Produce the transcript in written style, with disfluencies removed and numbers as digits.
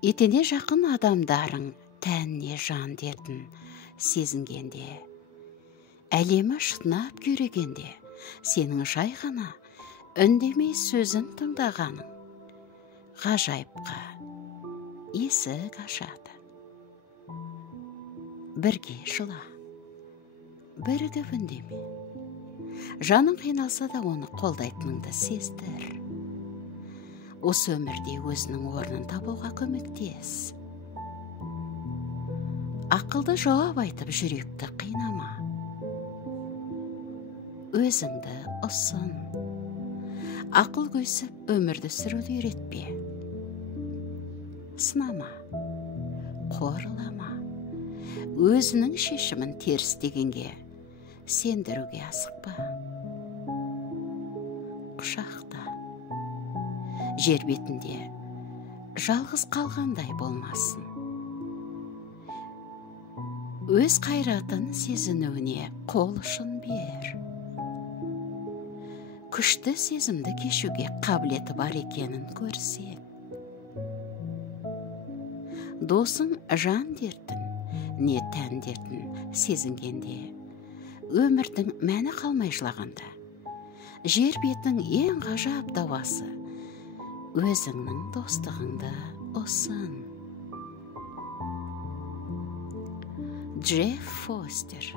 Етене жақын адамдарың тәніне жан дертін сезінгенде, әлемі шытынап күйрегенде, сенің жай ғана үндемей сөзін тыңдағаның ғажайыпқа есік ашады. Бірге жыла, бірігіп үндеме. Жаның қиналса да оны қолдайтыныңды сездір. Осы өмірде өзінің орнын табуға көмектес. Ақылды жауап айтып жүректі қинама. Өзіңді ұсын. Ақыл көсіп өмірді сүруді үйретпе. Сынама, қорлама. Өзінің шешімін теріс дегенге сендіруге асықпа. Құшақта. Жер бетінде жалғыз қалғандай болмасын. Өз қайратын сезінуіне қол ұшын бер. Күшті сезімді кешуге қабілеті бар екенін көрсет. Досың жан дертін, не тән дертін сезінгенде, өмірдің мәні қалмай жылағанда, жер бетінің ең ғажап дауасы өзіңнің достығыңды ұсын. Джефф Фостер.